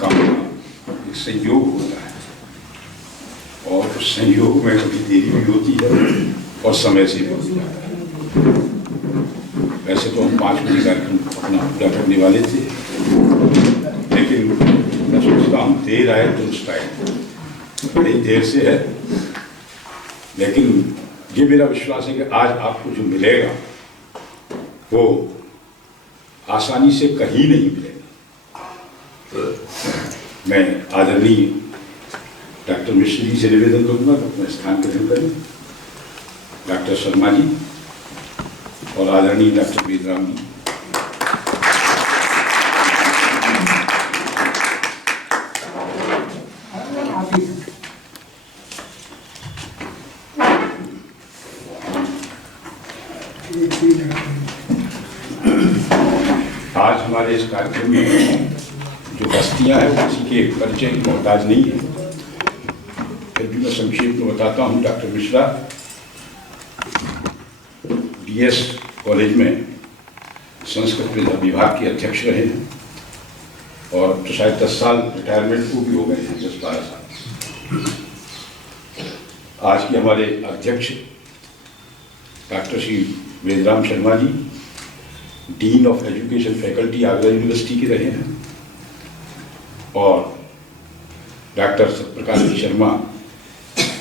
काम का एक संयोग होता है, और उस संयोग में कभी देरी भी होती है और समय से भी होती है। वैसे तो हम 5 बजे कार्यक्रम अपना पूरा करने वाले थे, लेकिन मैं सोचता हूँ देर आए दुरुस्त आए, बड़ी देर से है, लेकिन ये मेरा विश्वास है कि आज आपको जो मिलेगा वो आसानी से कहीं नहीं मिलेगा। मैं आदरणीय डॉक्टर मिश्र जी से निवेदन करूँगा कि अपना स्थान ग्रहण करें, डॉक्टर शर्मा जी और आदरणीय डॉक्टर वेदराम जी। आज हमारे इस कार्यक्रम में जो हस्तियां हैं वो किसी के परिचय की मोहताज नहीं है, फिर भी मैं संक्षेप में बताता हूँ। डॉक्टर मिश्रा DS कॉलेज में संस्कृत विभाग के अध्यक्ष रहे हैं और शायद 10 साल रिटायरमेंट को भी हो गए हैं, 10-12 साल। आज के हमारे अध्यक्ष doctor Shri Vedram Sharma ji dean of education faculty Agra university के रहे हैं, और डॉक्टर सत्यप्रकाश शर्मा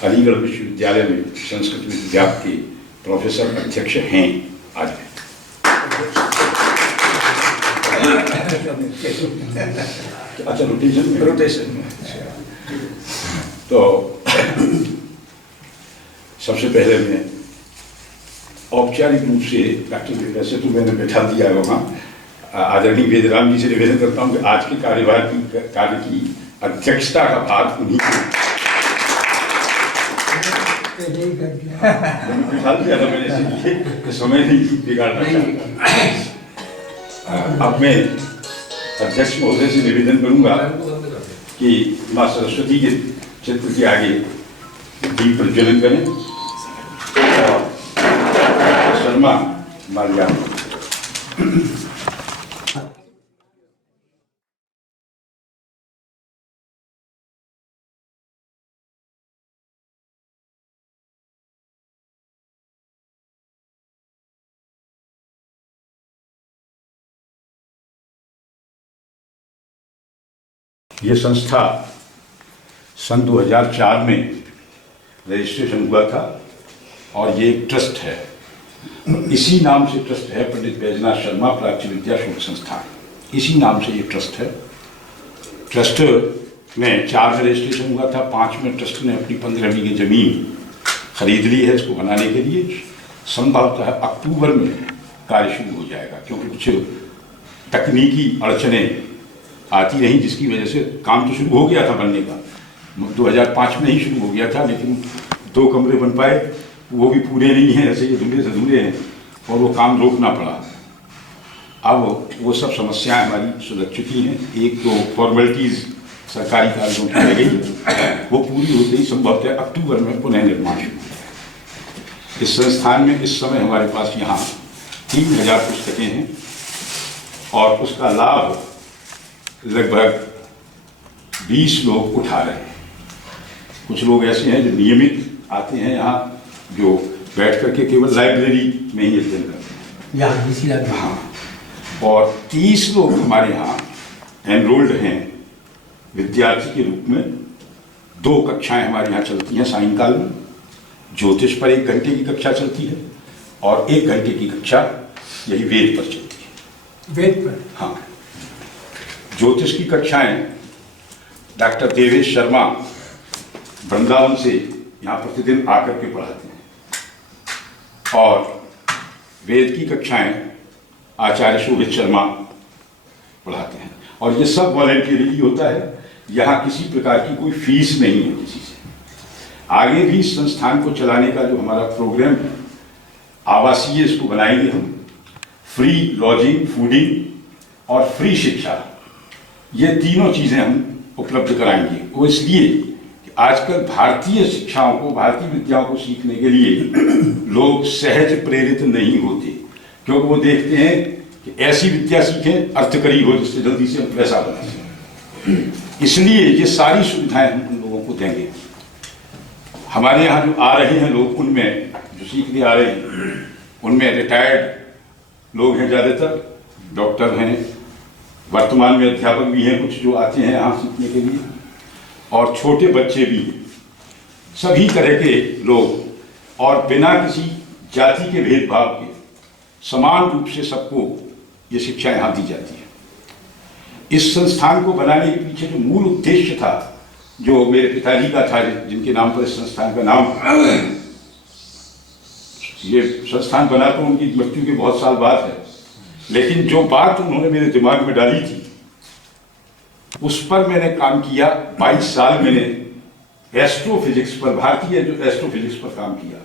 अलीगढ़ विश्वविद्यालय में संस्कृत विभाग के प्रोफेसर अध्यक्ष हैं आज। अच्छा, रोटेशन में। तो सबसे पहले मैं औपचारिक रूप से डॉक्टर, वैसे तो मैंने बैठा दिया है वहाँ, आदरणीय वेदराम जी से निवेदन करता हूँ कि आज के कार्य की अध्यक्षता का भार उन्हीं बिठा दिया था मैंने, इसलिए समय नहीं बिगाड़ना चाहता। अब मैं अध्यक्ष महोदय से निवेदन करूँगा कि माँ सरस्वती के चित्र के आगे दीप प्रज्वलन करें और शर्मा माल्यार्पण। ये संस्था सन 2004 में रजिस्ट्रेशन हुआ था और ये एक ट्रस्ट है, इसी नाम से ट्रस्ट है, पंडित बैजनाथ शर्मा प्राच्य विद्या शोध संस्थान, इसी नाम से ये ट्रस्ट है। ट्रस्ट में 4 में रजिस्ट्रेशन हुआ था, 5 में ट्रस्ट ने अपनी 15 बीघे जमीन खरीद ली है इसको बनाने के लिए। संभवतः अक्टूबर में कार्य शुरू हो जाएगा, क्योंकि कुछ तकनीकी अड़चनें आती रही, जिसकी वजह से काम तो शुरू हो गया था बनने का, 2005 में ही शुरू हो गया था, लेकिन 2 कमरे बन पाए, वो भी पूरे नहीं हैं, ऐसे अधूरे अधूरे हैं, और वो काम रोकना पड़ा। अब वो सब समस्याएं हमारी सुलझ चुकी हैं। एक तो फॉर्मेलिटीज़ सरकारी कार्यों की रह गई, वो पूरी होते ही संभवतः अक्टूबर में पुनः निर्माण शुरू होगा। इस संस्थान में इस समय हमारे पास यहाँ 3000 पुस्तकें हैं और उसका लाभ लगभग 20 लोग उठा रहे हैं। कुछ लोग ऐसे हैं जो नियमित आते हैं यहाँ, जो बैठ करके केवल लाइब्रेरी में ही अध्ययन करते हैं। हाँ, और 30 लोग हमारे यहाँ एनरोल्ड हैं विद्यार्थी के रूप में। 2 कक्षाएं हमारे यहाँ चलती हैं सायंकाल में, ज्योतिष पर 1 घंटे की कक्षा चलती है और 1 घंटे की कक्षा यही वेद पर चलती है। वेद पर? हाँ, ज्योतिष की कक्षाएं डॉक्टर देवेश शर्मा वृंदावन से यहाँ प्रतिदिन आकर के पढ़ाते हैं, और वेद की कक्षाएं आचार्य शोभित शर्मा पढ़ाते हैं, और ये सब वॉलंटियरली होता है। यहाँ किसी प्रकार की कोई फीस नहीं है किसी से। आगे भी इस संस्थान को चलाने का जो हमारा प्रोग्राम है, आवासीय इसको बनाएंगे हम, फ्री लॉजिंग, फूडिंग और फ्री शिक्षा, ये तीनों चीज़ें हम उपलब्ध कराएंगे। वो इसलिए कि आजकल भारतीय शिक्षाओं को, भारतीय विद्याओं को सीखने के लिए लोग सहज प्रेरित नहीं होते, क्योंकि वो देखते हैं कि ऐसी विद्या सीखें अर्थकरी हो जिससे जल्दी से हम पैसा बना सकें। इसलिए ये सारी सुविधाएं हम उन लोगों को देंगे। हमारे यहाँ जो आ रहे हैं लोग, उनमें जो सीखने आ रहे हैं उनमें रिटायर्ड लोग हैं, ज़्यादातर डॉक्टर हैं, वर्तमान में अध्यापक भी हैं, कुछ जो आते हैं यहाँ सीखने के लिए, और छोटे बच्चे भी हैं, सभी तरह के लोग, और बिना किसी जाति के भेदभाव के समान रूप से सबको ये शिक्षा यहाँ दी जाती है। इस संस्थान को बनाने के पीछे जो मूल उद्देश्य था, जो मेरे पिताजी का था, जिनके नाम पर इस संस्थान का नाम, ये संस्थान बना तो उनकी मृत्यु के बहुत साल बाद है, लेकिन जो बात उन्होंने मेरे दिमाग में डाली थी उस पर मैंने काम किया। 22 साल मैंने एस्ट्रोफिजिक्स पर, भारतीय जो एस्ट्रोफिजिक्स पर काम किया,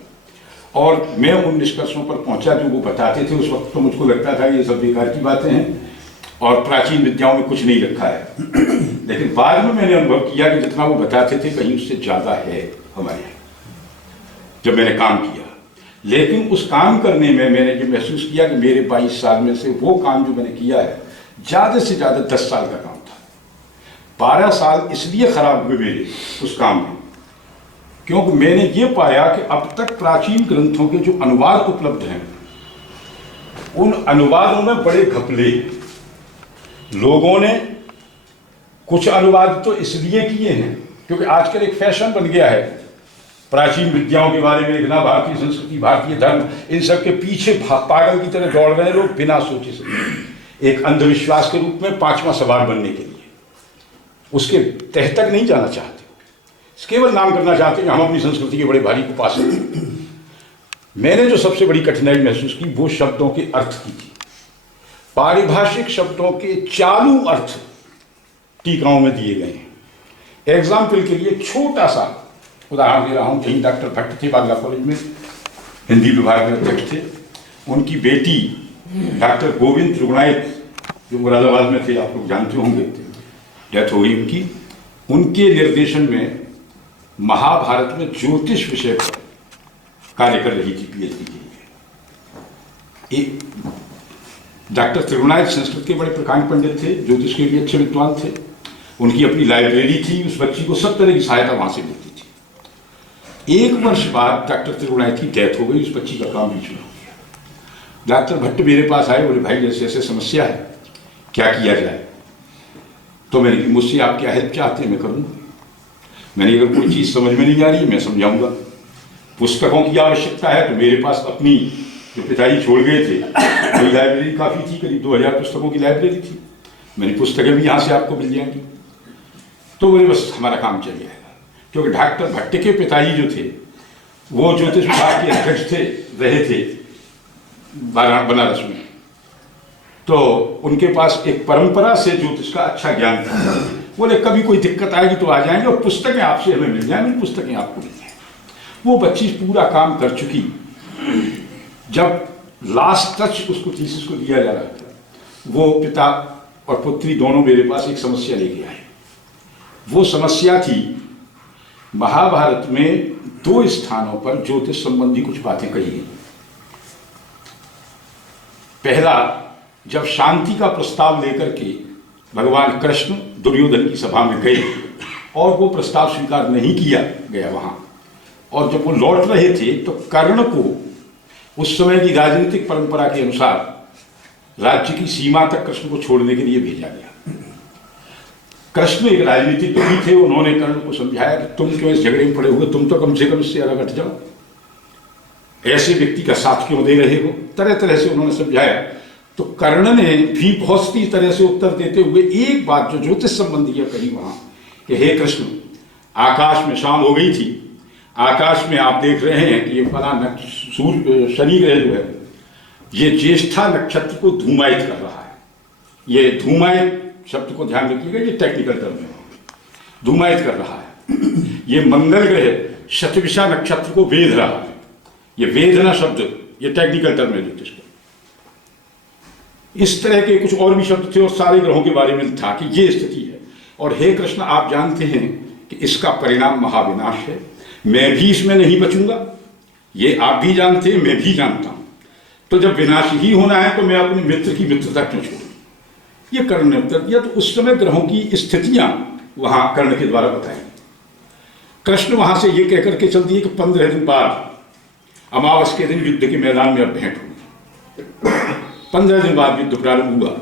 और मैं उन निष्कर्षों पर पहुंचा जो वो बताते थे। उस वक्त तो मुझको लगता था ये सब बेकार की बातें हैं और प्राचीन विद्याओं में कुछ नहीं रखा है, लेकिन बाद में मैंने अनुभव किया कि जितना वो बताते थे कहीं उससे ज़्यादा है हमारे यहाँ, जब मैंने काम किया। लेकिन उस काम करने में मैंने ये महसूस किया कि मेरे 22 साल में से वो काम जो मैंने किया है ज़्यादा से ज़्यादा 10 साल का काम था। 12 साल इसलिए खराब हुए मेरे उस काम में क्योंकि मैंने ये पाया कि अब तक प्राचीन ग्रंथों के जो अनुवाद उपलब्ध हैं, उन अनुवादों में बड़े घपले लोगों ने, कुछ अनुवाद तो इसलिए किए हैं क्योंकि आजकल एक फैशन बन गया है प्राचीन विद्याओं के बारे में लिखना, भारतीय संस्कृति, भारतीय धर्म, इन सब के पीछे पागल की तरह दौड़ रहे हैं लोग बिना सोचे समझे, एक अंधविश्वास के रूप में 5वां सवार बनने के लिए। उसके तह तक नहीं जाना चाहते, केवल नाम करना चाहते हैं हम अपनी संस्कृति के बड़े भारी उपासक हैं। मैंने जो सबसे बड़ी कठिनाई महसूस की वो शब्दों के अर्थ की थी। पारिभाषिक शब्दों के चालू अर्थ टीकाओं में दिए गए हैं। एग्जाम्पल के लिए छोटा सा उदाहरण दे रहा हूँ। कहीं डॉक्टर भट्ट थे बांग्ला कॉलेज में, हिंदी विभाग में अध्यक्ष थे। उनकी बेटी डॉक्टर गोविंद त्रिगुणायत जो मुरादाबाद में थे, आप लोग जानते होंगे, डेथ हो गई उनकी। उनके निर्देशन में महाभारत में ज्योतिष विषय पर कार्य कर रही थी पीएचडी के लिए। एक डॉक्टर त्रिगुणायत संस्कृत के बड़े प्रकांड पंडित थे, ज्योतिष के भी अच्छे विद्वान थे। उनकी अपनी लाइब्रेरी थी, उस बच्ची को सब तरह की सहायता वहां से मिलती थी। 1 वर्ष बाद डॉक्टर त्रिगुणायत की डेथ हो गई, उस बच्ची का काम बीच में हो गया। डॉक्टर भट्ट मेरे पास आए, बोले भाई जैसे ऐसे समस्या है, क्या किया जाए। तो मैंने कहा मुझसे आप क्या हेल्प चाहते हैं, मैं करूँगा। मैंने अगर कोई चीज़ समझ में नहीं आ रही है मैं समझाऊंगा। पुस्तकों की आवश्यकता है तो मेरे पास अपनी जो पिताजी छोड़ गए थे वही लाइब्रेरी काफ़ी थी, करीब 2000 पुस्तकों की लाइब्रेरी थी। मैंने पुस्तकें भी यहाँ से आपको मिल जाएंगी। तो बोले बस हमारा काम चल जाएगा। क्योंकि डॉक्टर भट्ट के पिताजी जो थे वो ज्योतिष विभाग के अध्यक्ष थे, रहे थे बनारस में, तो उनके पास एक परंपरा से ज्योतिष का अच्छा ज्ञान था। बोले कभी कोई दिक्कत आएगी तो आ जाएंगे और पुस्तकें आपसे हमें मिल जाएंगी, पुस्तकें आपको मिल जाएंगी। वो बच्ची पूरा काम कर चुकी। जब लास्ट टच उसको थीसिस को दिया जा रहा था, वो पिता और पुत्री दोनों मेरे पास एक समस्या लेके आए। वो समस्या थी महाभारत में 2 स्थानों पर ज्योतिष संबंधी कुछ बातें कही गई। पहला, जब शांति का प्रस्ताव लेकर के भगवान कृष्ण दुर्योधन की सभा में गए और वो प्रस्ताव स्वीकार नहीं किया गया वहां, और जब वो लौट रहे थे तो कर्ण को उस समय की राजनीतिक परंपरा के अनुसार राज्य की सीमा तक कृष्ण को छोड़ने के लिए भेजा गया। कृष्ण एक राजनीतिक तो भी थे, उन्होंने कर्ण को समझाया कि तुम क्यों इस झगड़े में पड़े हुए, तुम तो कम से कम इससे अलग हट जाओ, ऐसे व्यक्ति का साथ क्यों दे रहे हो। तरह तरह से उन्होंने समझाया। तो कर्ण ने भी बहुत सी तरह से उत्तर देते हुए एक बात जो ज्योतिष संबंधी कही वहां कि हे कृष्ण, आकाश में शाम हो गई थी, आकाश में आप देख रहे हैं कि ये फला सूर्य शनि ग्रह जो है ये ज्येष्ठा नक्षत्र को धूमायित कर रहा है। ये धूमायित शब्द को ध्यान रखिएगा, ये टेक्निकल टर्म है, धूमायित कर रहा है। ये मंगल ग्रह शतविषा नक्षत्र को वेध रहा है। ये वेदना शब्द ये टेक्निकल टर्म है ज्योतिष का। इस तरह के कुछ और भी शब्द थे और सारे ग्रहों के बारे में था कि ये स्थिति है। और हे कृष्ण, आप जानते हैं कि इसका परिणाम महाविनाश है, मैं भी इसमें नहीं बचूंगा, ये आप भी जानते हैं, मैं भी जानता हूं। तो जब विनाश ही होना है तो मैं अपने मित्र की मित्रता क्यों छोड़ूं। ये कर्ण ने उत्तर दिया। तो उस समय ग्रहों की स्थितियां वहां कर्ण के द्वारा बताई। कृष्ण वहां से ये कहकर के चल दिए कि 15 दिन बाद अमावस के दिन युद्ध के मैदान में अब भेंट हुई। 15 दिन बाद युद्ध प्रारंभ हुआ।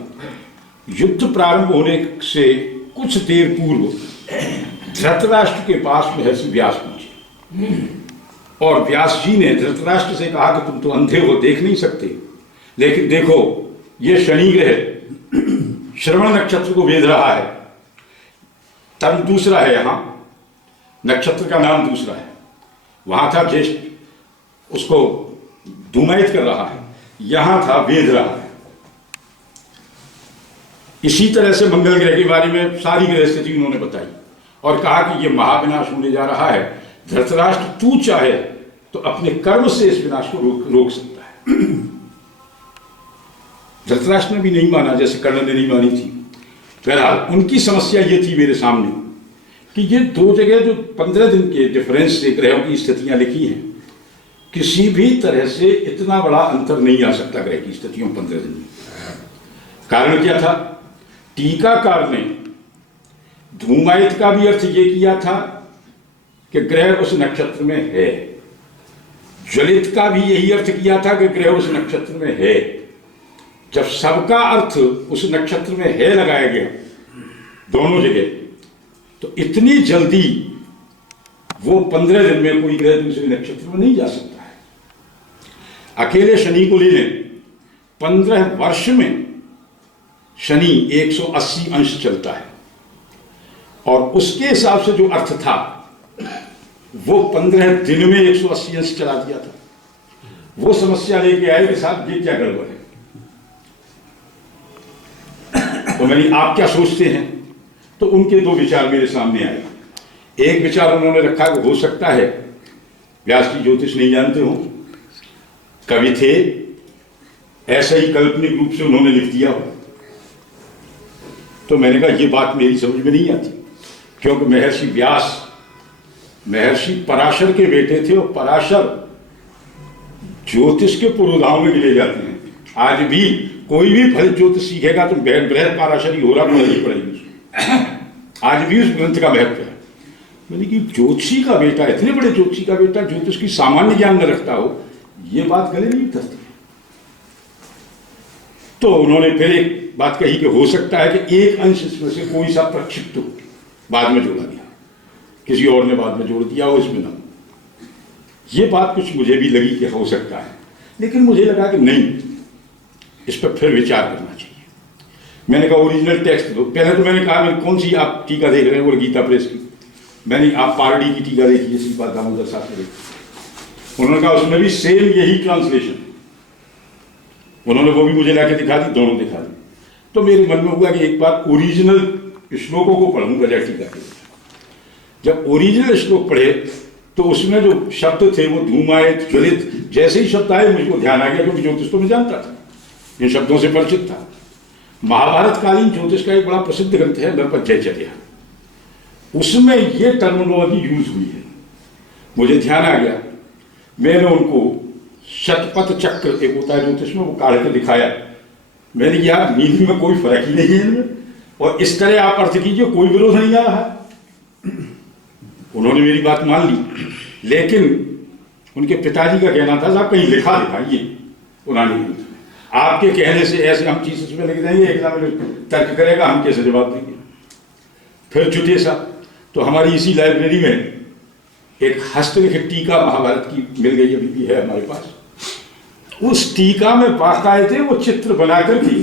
युद्ध प्रारंभ होने से कुछ देर पूर्व धृतराष्ट्र के पास महर्षि व्यास पहुंचे और व्यास जी ने धृतराष्ट्र से कहा कि तुम तो अंधे हो, देख नहीं सकते, लेकिन देखो ये शनि ग्रह श्रवण नक्षत्र को वेध रहा है। तन दूसरा है, यहां नक्षत्र का नाम दूसरा है। वहां था ज्येष्ठ, उसको धूमायित कर रहा है, यहां था वेध रहा है। इसी तरह से मंगल ग्रह के बारे में सारी ग्रह स्थिति उन्होंने बताई और कहा कि यह महाविनाश होने जा रहा है। धृतराष्ट्र तू चाहे तो अपने कर्म से इस विनाश को रोक सकता है। धृतराष्ट्र ने भी नहीं माना, जैसे कर्ण ने नहीं मानी थी। बहरहाल उनकी समस्या ये थी मेरे सामने कि ये दो जगह जो 15 दिन के डिफरेंस से ग्रहों की स्थितियां लिखी हैं, किसी भी तरह से इतना बड़ा अंतर नहीं आ सकता ग्रह की स्थितियों 15 दिन में। कारण क्या था? टीकाकार ने धूमायित का भी अर्थ ये किया था कि ग्रह उस नक्षत्र में है, ज्वलित का भी यही अर्थ किया था कि ग्रह उस नक्षत्र में है। जब सबका अर्थ उस नक्षत्र में है लगाया गया दोनों जगह, तो इतनी जल्दी वो 15 दिन में कोई ग्रह दूसरे नक्षत्र में नहीं जा सकता है। अकेले शनि को ले लें, 15 वर्ष में शनि 180 अंश चलता है और उसके हिसाब से जो अर्थ था वो 15 दिन में 180 अंश चला दिया था। वो समस्या लेके आए कि साहब ये क्या गड़बड़ है। तो मैंने आप क्या सोचते हैं, तो उनके दो विचार मेरे सामने आए। एक विचार उन्होंने रखा कि हो सकता है व्यास जी ज्योतिष नहीं जानते हो, कवि थे, ऐसा ही काल्पनिक रूप से उन्होंने लिख दिया हो। तो मैंने कहा ये बात मेरी समझ में नहीं आती, क्योंकि महर्षि व्यास महर्षि पराशर के बेटे थे और पराशर ज्योतिष के पूर्वधाम में मिले जाते हैं। आज भी कोई भी फलित ज्योतिष सीखेगा तो बृहद पाराशरी हो रहा नहीं पड़ेगी। आज भी उस ग्रंथ का महत्व है। मैंने कि ज्योतिषी का बेटा, इतने बड़े ज्योतिषी का बेटा ज्योतिष की सामान्य ज्ञान न रखता हो, ये बात गले नहीं उतरती। तो उन्होंने फिर एक बात कही कि हो सकता है कि एक अंश इसमें से कोई सा प्रक्षिप्त बाद में जोड़ा गया, किसी और ने बाद में जोड़ दिया हो इसमें ना। ये बात कुछ मुझे भी लगी कि हो सकता है, लेकिन मुझे लगा कि नहीं, इस पर फिर विचार करना चाहिए। मैंने कहा ओरिजिनल टेक्स्ट दो। पहले तो मैंने कहा मैंने कौन सी आप टीका देख रहे हैं, वो गीता प्रेस की। मैंने आप पारडी की टीका देखी, श्रीपाद दामोदर साहब ने देखी। उन्होंने कहा उसमें भी सेम यही ट्रांसलेशन, उन्होंने वो भी मुझे लाके दिखा दी, दोनों दिखा दी। तो मेरे मन में हुआ कि एक बार ओरिजिनल श्लोकों को पढ़ूंगा टीका के। जब ओरिजिनल श्लोक पढ़े तो उसमें जो शब्द थे वो धूमायित, ज्वलित, जैसे ही शब्द आए मुझको ध्यान आ गया, क्योंकि ज्योतिष तो मैं जानता था, इन शब्दों से परिचित था। महाभारत कालीन ज्योतिष का एक बड़ा प्रसिद्ध ग्रंथ है नरपतंजयचर्या, उसमें ये टर्मिनोलॉजी यूज हुई है। मुझे ध्यान आ गया, मैंने उनको शतपथ चक्र एक होता है ज्योतिष में, वो काढ़ के दिखाया। मैंने यार मीनिंग में कोई फर्क ही नहीं है इनमें, और इस तरह आप अर्थ कीजिए, कोई विरोध नहीं आ रहा। उन्होंने मेरी बात मान ली, लेकिन उनके पिताजी का कहना था साहब कहीं लिखा दिखाइए पुरानी ग्रंथ में, आपके कहने से ऐसे हम चीज उसमें लिख देंगे, एग्जामिनर तर्क करेगा, हम कैसे जवाब देंगे। फिर जुटे साहब, तो हमारी इसी लाइब्रेरी में एक हस्तलिखित टीका महाभारत की मिल गई, अभी भी है हमारे पास। उस टीका में बाकायदे वो चित्र बनाकर के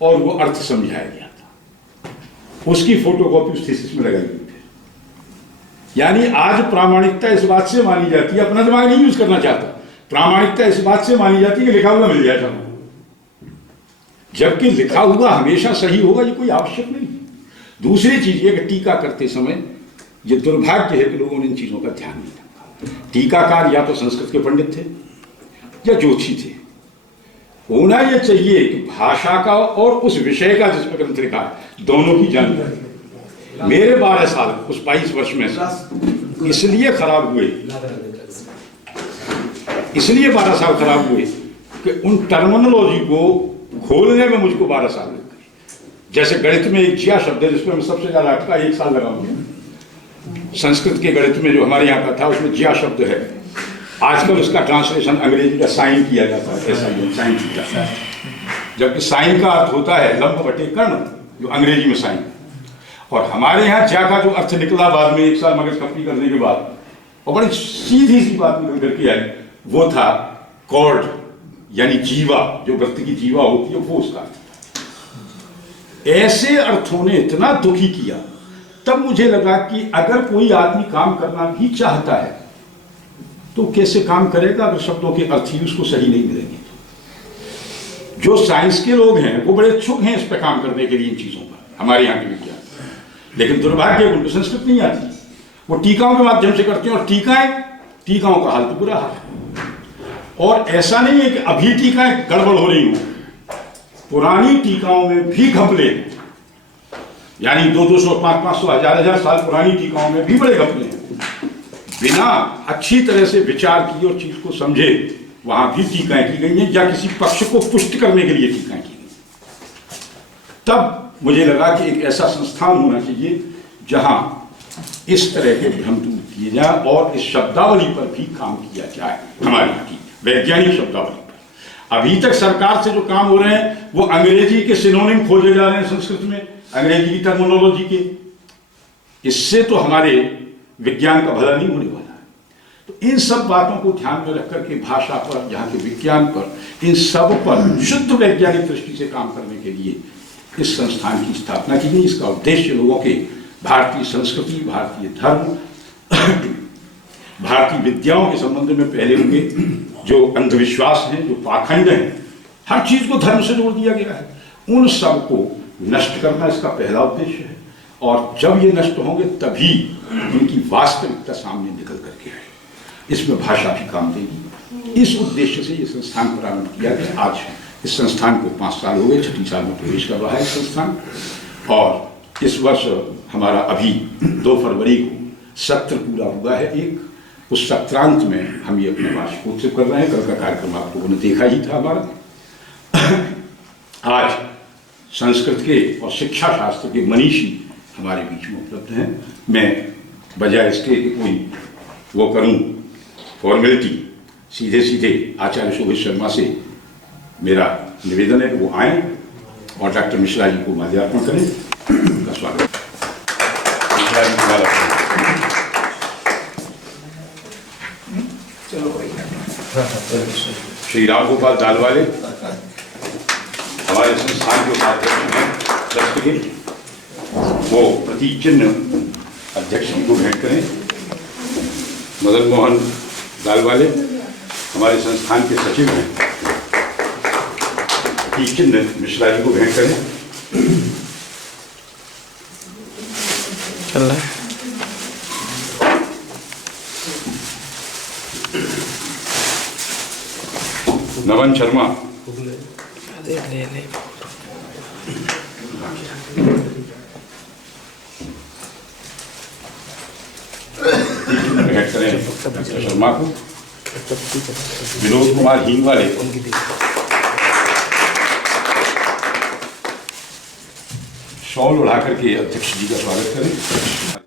और वो अर्थ समझाया गया था। उसकी फोटोकॉपी उस थीसिस में लगाई गई थी। यानी आज प्रामाणिकता इस बात से मानी जाती है, अपना दिमाग नहीं यूज करना चाहता, प्रामाणिकता इस बात से मानी जाती है कि लिखा हुआ मिल जाएगा, जबकि लिखा हुआ हमेशा सही होगा, ये कोई आवश्यक नहीं। दूसरी चीज ये कि टीका करते समय ये दुर्भाग्य है कि लोगों ने इन चीजों का ध्यान नहीं रखा। टीकाकार या तो संस्कृत के पंडित थे या ज्योतिषी थे। होना यह चाहिए कि भाषा का और उस विषय का जिसमें ग्रंथ लिखा है दोनों की जानकारी। मेरे 12 साल उस 22 वर्ष में इसलिए खराब हुए, इसलिए 12 साल खराब हुए कि उन टर्मिनोलॉजी को खोलने में मुझको 12 साल लग गए। जैसे गणित में एक जिया शब्द है जिसमें मैं सबसे ज्यादा अटका 1 साल लगा मुझे। संस्कृत के गणित में जो हमारे यहाँ का था उसमें जिया शब्द है, आजकल उसका ट्रांसलेशन अंग्रेजी का साइन किया जाता है, ऐसा ही साइन थीटा, जबकि साइन का अर्थ होता है लंब बटे कर्ण, जो अंग्रेजी में साइन। और हमारे यहाँ ज्या का जो अर्थ निकला बाद में 1 साल मगज खपी करने के बाद, और बड़ी सीधी सी बात निकल करके आई, वो था कॉर्ड, यानी जीवा, जो व्यक्ति की जीवा होती है वो उसका। ऐसे अर्थों ने इतना दुखी किया, तब मुझे लगा कि अगर कोई आदमी काम करना भी चाहता है तो कैसे काम करेगा अगर शब्दों के अर्थ ही उसको सही नहीं मिलेंगे। जो साइंस के लोग हैं वो बड़े इच्छुक हैं इस पर काम करने के लिए, इन चीजों पर, हमारे यहाँ के विज्ञान, लेकिन दुर्भाग्य उनको संस्कृत नहीं आती, वो टीकाओं के माध्यम से करते हैं, और टीकाओं का हाल तो बुरा हाल है। और ऐसा नहीं है कि अभी टीकाएं गड़बड़ हो रही हो, पुरानी टीकाओं में भी घपले, यानी 200, 500, 1000 साल पुरानी टीकाओं में भी बड़े घपले हैं। बिना अच्छी तरह से विचार किए और चीज को समझे वहां भी टीकाएं की गई हैं, या किसी पक्ष को पुष्ट करने के लिए टीकाएं की गई। तब मुझे लगा कि एक ऐसा संस्थान होना चाहिए जहां इस तरह के भ्रम दूर किए जाए और इस शब्दावली पर भी काम किया जाए, हमारी यहाँ की वैज्ञानिक शब्दावली पर। अभी तक सरकार से जो काम हो रहे हैं वो अंग्रेजी के सिनोनिम खोजे जा रहे हैं संस्कृत में, अंग्रेजी की टर्मिनोलॉजी के। इससे तो हमारे विज्ञान का भला नहीं होने वाला है। तो इन सब बातों को ध्यान में रख करके भाषा पर, यहाँ के विज्ञान पर, इन सब पर शुद्ध वैज्ञानिक दृष्टि से काम करने के लिए इस संस्थान की स्थापना की गई। इसका उद्देश्य लोगों के भारतीय संस्कृति, भारतीय धर्म, भारतीय विद्याओं के संबंध में पहले उनके जो अंधविश्वास हैं, जो पाखंड हैं, हर चीज को धर्म से जोड़ दिया गया है, उन सब को नष्ट करना इसका पहला उद्देश्य है। और जब ये नष्ट होंगे तभी उनकी वास्तविकता सामने निकल करके आए। इसमें भाषा भी काम देगी। इस उद्देश्य से ये संस्थान प्रारंभ किया गया। आज इस संस्थान को 5 साल हो गए, 6ठी साल में प्रवेश कर रहा है संस्थान। और इस वर्ष हमारा अभी 2 फरवरी को सत्र पूरा हुआ है एक। उस सत्रांत में हम ये अपने वार्षिकोत्सव कर रहे हैं। कल का कार्यक्रम आप लोगों ने देखा ही था हमारा। आज संस्कृत के और शिक्षा शास्त्र के मनीषी हमारे बीच में उपलब्ध हैं। मैं बजाय इसके कि कोई वो करूं फॉर्मेलिटी, सीधे आचार्य शोभित शर्मा से मेरा निवेदन है कि वो आए और डॉक्टर मिश्रा जी को माल्यार्पण करें। उनका स्वागत। मिश्रा जी श्री राम गोपाल दालवाले हमारे संस्थान के उपाध्यक्ष हैं ट्रस्ट के, वो प्रतीक चिन्ह अध्यक्ष जी को भेंट करें। मदन मोहन दालवाले हमारे संस्थान के सचिव हैं, प्रतीक चिन्ह मिश्रा जी को भेंट करें। नवन शर्मा भेंट करें डॉक्टर शर्मा को। विनोद कुमार हींगवाले शॉल उड़ा करके अध्यक्ष जी का स्वागत करें।